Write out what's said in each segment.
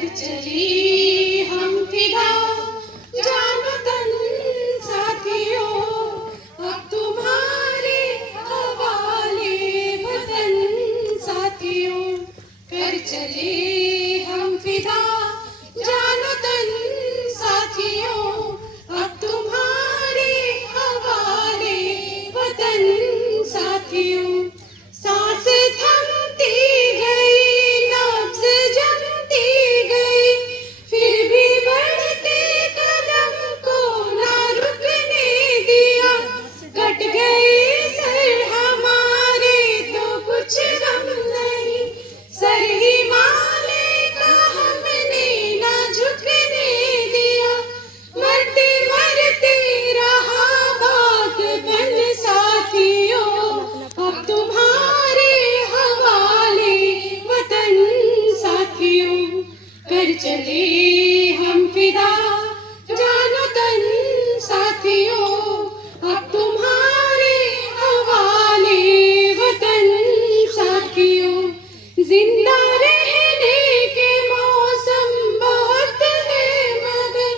कर चले हम फिदा जानो तन साथियों, अब तुम्हारे हवाले वतन साथियों। कर चले हम फिदा जानो तन साथियों, अब तुम्हारे हवाले वतन साथियों। सांस थमती गई, नब्ज़ जमती गई, फिर भी बढ़ते कदम को ना रुकने दिया। कट गए सर हमारे तो कुछ गम नहीं, सर हिमालय का हमने ना झुकने दिया। मरते मरते रहा बाग़बान साथियों, अब तुम्हारे हवाले वतन साथियों। कर चले हम फिदा जानो तन साथियों, अब तुम्हारे हवाले वतन साथियों। जिंदा रहने के मौसम बहुत है मगर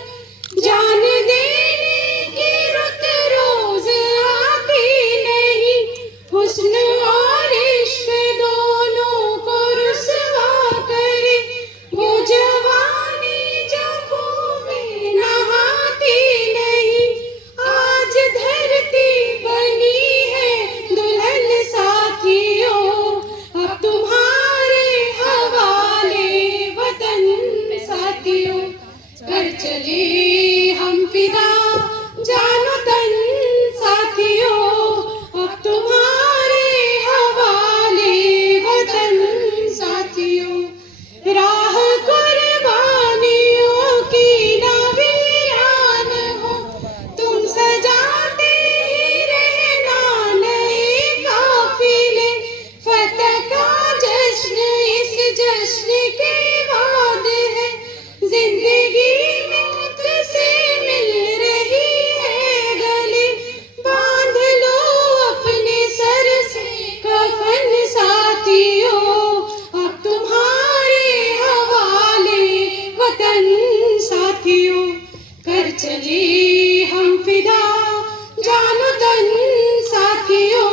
जान देने की रुत रोज आती नहीं। हुस्न और इश्क दोनों को रुसवा करे वो जवानी जो खून में नहाती नहीं। आज धरती बनी है दुल्हन साथियों, अब तुम्हारे हवाले वतन साथियों। कर चले हम फिदा जानो तन साथियों, अब तुम्हारे हवाले वतन साथियों। राह कुर्बानियों की ना वीरान हो, तुम सजाते ही रहना नए काफिले। फतह का जश्न इस जश्न के बाद है, जिंदगी मौत से मिल रही है गले। बांध लो अपने सर से कफन साथियों, अब तुम्हारे हवाले वतन साथियों। कर चले हम फिदा जानो तन साथियों,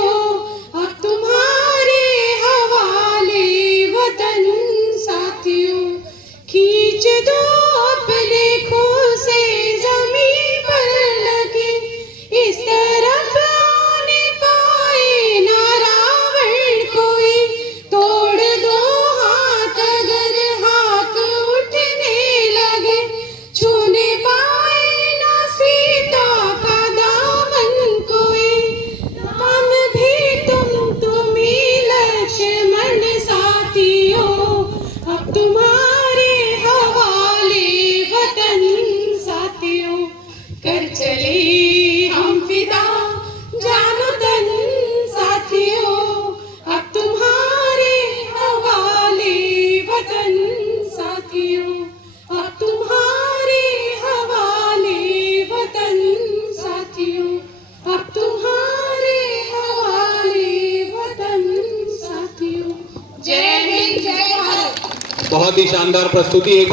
अब तुम्हारे हवाले वतन साथियों। खींच दो अपने खून से ज़मीं पर लगे, इस तरफ आने पाए ना रावण कोई। तोड़ दो हाथ अगर हाथ उठने लगे, छूने पाए ना सीता का दामन कोई। हम भी तुम्ही लक्ष्मण साथियों, अब तुम्हारे हवाले वतन साथियों। कर चले हम फिदा जानो तन साथियों, अब तुम्हारे हवाले वतन साथियों। अब तुम्हारे हवाले वतन साथियों, अब तुम्हारे हवाले वतन साथियों। जय हिंद, जय भारत। बहुत ही शानदार प्रस्तुति। एक